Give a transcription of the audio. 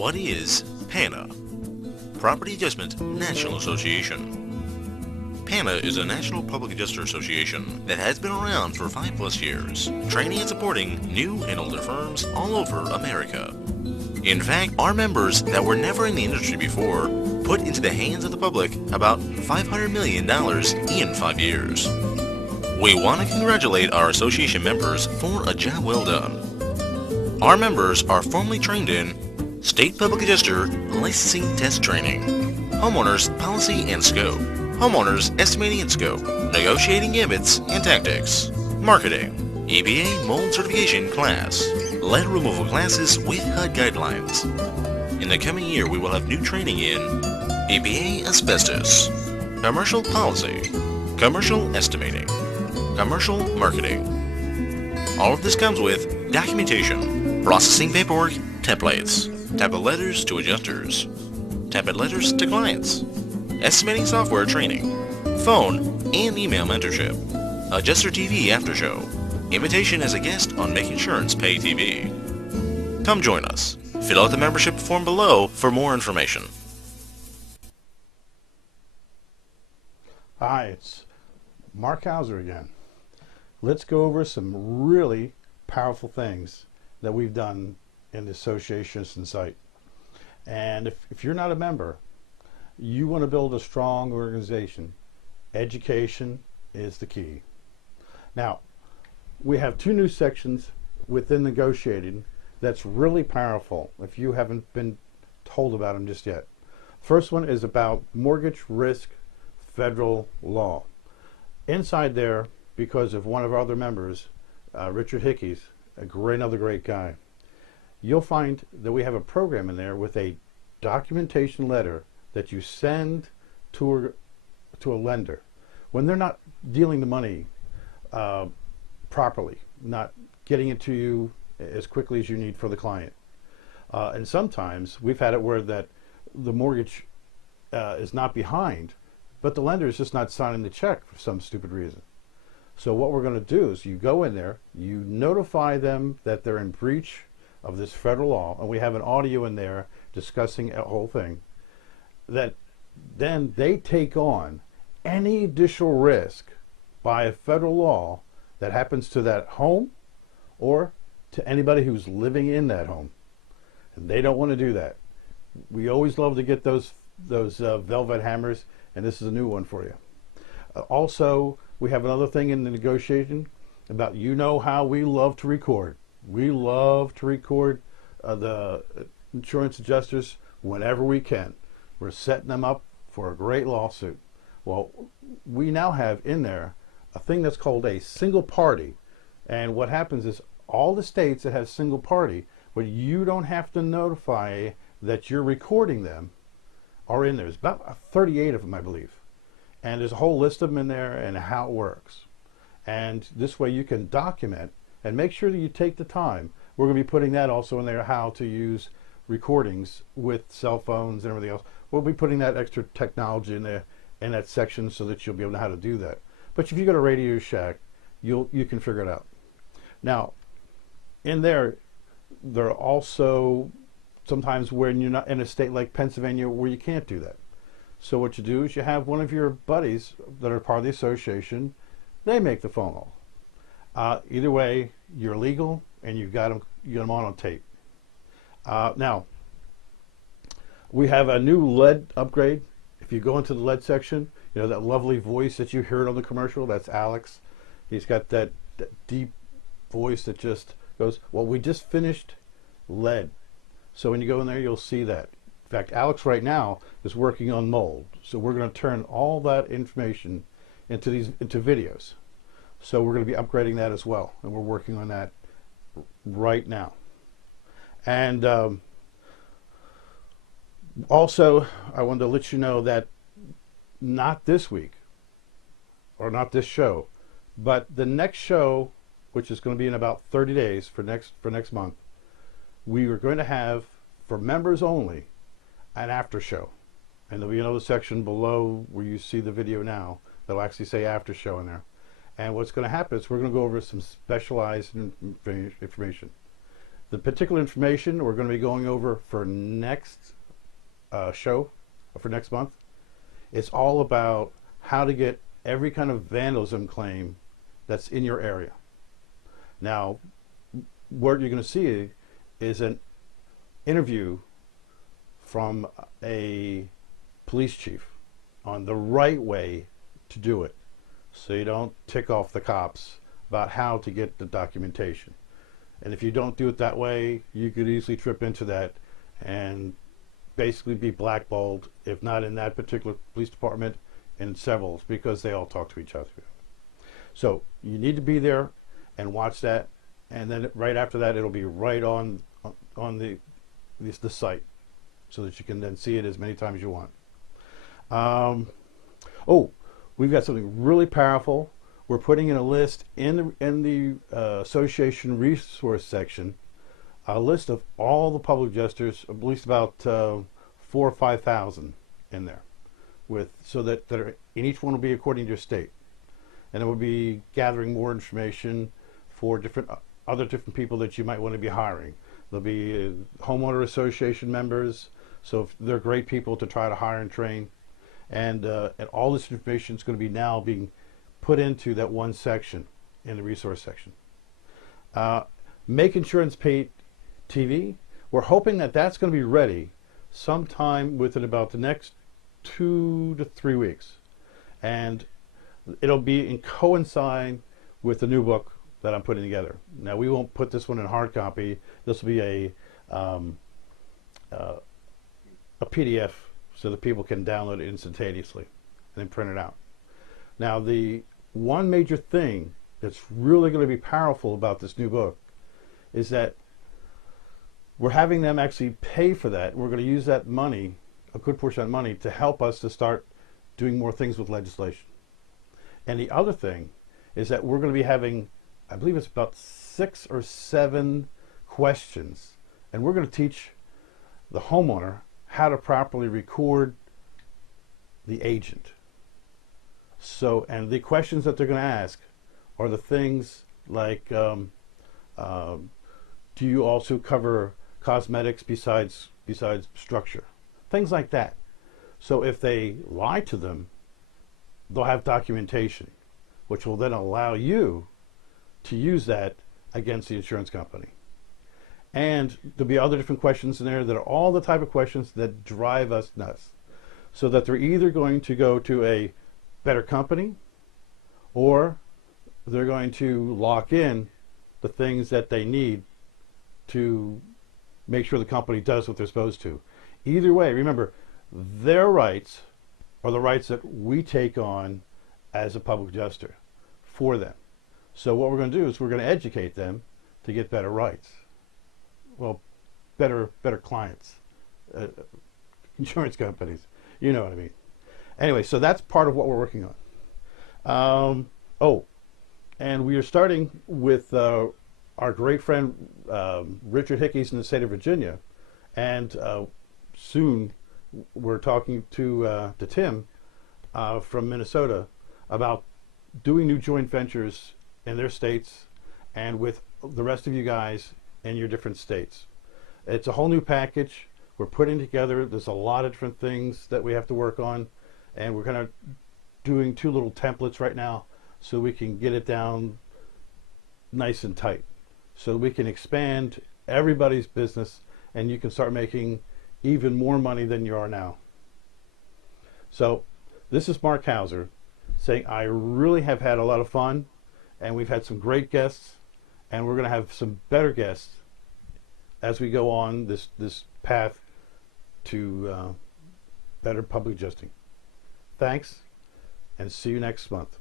What is PANA? Property Adjustment National Association. PANA is a National Public Adjuster Association that has been around for 5+ years, training and supporting new and older firms all over America. In fact, our members that were never in the industry before put into the hands of the public about $500 million in 5 years. We want to congratulate our association members for a job well done. Our members are formally trained in State Public Adjuster Licensing Test Training, Homeowners Policy and Scope, Homeowners Estimating and Scope, Negotiating Gambits and Tactics, Marketing, EPA Mold Certification Class, Lead Removal Classes with HUD Guidelines. In the coming year we will have new training in EPA Asbestos, Commercial Policy, Commercial Estimating, Commercial Marketing. All of this comes with documentation, processing paperwork, templates, template letters to adjusters, template letters to clients, estimating software training, phone and email mentorship, Adjuster TV after show, invitation as a guest on Make Insurance Pay TV. Come join us. Fill out the membership form below for more information. Hi, it's Mark Hauser again. Let's go over some really powerful things that we've done in the association site. And if you're not a member, you want to build a strong organization. Education is the key. Now, we have 2 new sections within negotiating that's really powerful if you haven't been told about them just yet. First one is about mortgage risk federal law. Inside there, because of one of our other members, Richard Hickey's, another great guy, you'll find that we have a program in there with a documentation letter that you send to a lender when they're not dealing the money properly, not getting it to you as quickly as you need for the client. And sometimes we've had it where that the mortgage is not behind, but the lender is just not signing the check for some stupid reason. So what we're going to do is you go in there, you notify them that they're in breach of this federal law, and we have an audio in there discussing a whole thing, that then they take on any additional risk by a federal law that happens to that home or to anybody who's living in that home. And they don't want to do that. We always love to get those velvet hammers, and this is a new one for you. Also, we have another thing in the negotiation about, how we love to record. We love to record the insurance adjusters whenever we can. We're setting them up for a great lawsuit. Well, we now have in there a thing that's called a single party. And what happens is all the states that have single party, but you don't have to notify that you're recording them, are in there. There's about 38 of them, I believe. And there's a whole list of them in there and how it works. And this way you can document and make sure that you take the time. We're going to be putting that also in there, how to use recordings with cell phones and everything else. We'll be putting that extra technology in there in that section so that you'll be able to know how to do that. But if you go to Radio Shack, you can figure it out. Now, in there are also sometimes when you're not in a state like Pennsylvania where you can't do that. So what you do is you have one of your buddies that are part of the association, they make the phone call. Either way, you're legal and you got them on tape. Now, we have a new lead upgrade. If you go into the lead section, that lovely voice that you heard on the commercial, that's Alex. He's got that deep voice that just goes, well, we just finished lead. So when you go in there, you'll see that. In fact, Alex right now is working on mold. So we're going to turn all that information into videos. So we're going to be upgrading that as well. And we're working on that right now. And also, I wanted to let you know that not this week, or not this show, but the next show, which is going to be in about 30 days for next month, we are going to have, for members only, an after show. And there'll be another section below where you see the video now that'll actually say after show in there. And what's going to happen is we're going to go over some specialized information. The particular information we're going to be going over for next show, for next month, is all about how to get every kind of vandalism claim that's in your area. Now, what you're going to see is an interview from a police chief on the right way to do it, so you don't tick off the cops about how to get the documentation. And if you don't do it that way, you could easily trip into that and basically be blackballed, if not in that particular police department, in several, because they all talk to each other. So you need to be there and watch that, and then right after that it'll be right on the site, so that you can then see it as many times as you want. Oh, we've got something really powerful. We're putting in a list in the association resource section, a list of all the public adjusters, at least about 4,000 or 5,000 in there, so that and each one will be according to your state, and it will be gathering more information for other different people that you might want to be hiring. There'll be homeowner association members, so if they're great people to try to hire and train, and all this information is going to be now being put into that one section in the resource section. Make Insurance Pay TV. We're hoping that that's going to be ready sometime within about the next 2 to 3 weeks, and it'll be coincide with the new book that I'm putting together. Now, we won't put this one in hard copy. This will be a PDF, so that people can download it instantaneously and then print it out. Now, the one major thing that's really going to be powerful about this new book is that we're having them actually pay for that. We're going to use that money, a good portion of that money, to help us to start doing more things with legislation. And the other thing is that we're going to be having, I believe it's about 6 or 7 questions, and we're going to teach the homeowner how to properly record the agent. So, and the questions that they're going to ask are the things like, do you also cover cosmetics besides structure? Things like that. So if they lie to them, they'll have documentation, which will then allow you to use that against the insurance company. And there'll be other different questions in there that are all the type of questions that drive us nuts, so that they're either going to go to a better company, or they're going to lock in the things that they need to make sure the company does what they're supposed to. Either way, remember, their rights are the rights that we take on as a public adjuster for them. So what we're going to do is we're going to educate them to get better rights. Well, better clients, insurance companies, you know what I mean. Anyway, so that's part of what we're working on. Oh, and we are starting with our great friend Richard Hickey's in the state of Virginia, and soon we're talking to Tim from Minnesota about doing new joint ventures in their states and with the rest of you guys in your different states. It's a whole new package we're putting together. There's a lot of different things that we have to work on, and we're kind of doing 2 little templates right now so we can get it down nice and tight, so we can expand everybody's business and you can start making even more money than you are now. So this is Mark Hauser saying I really have had a lot of fun, and we've had some great guests, and we're going to have some better guests as we go on this path to better public adjusting. Thanks, and see you next month.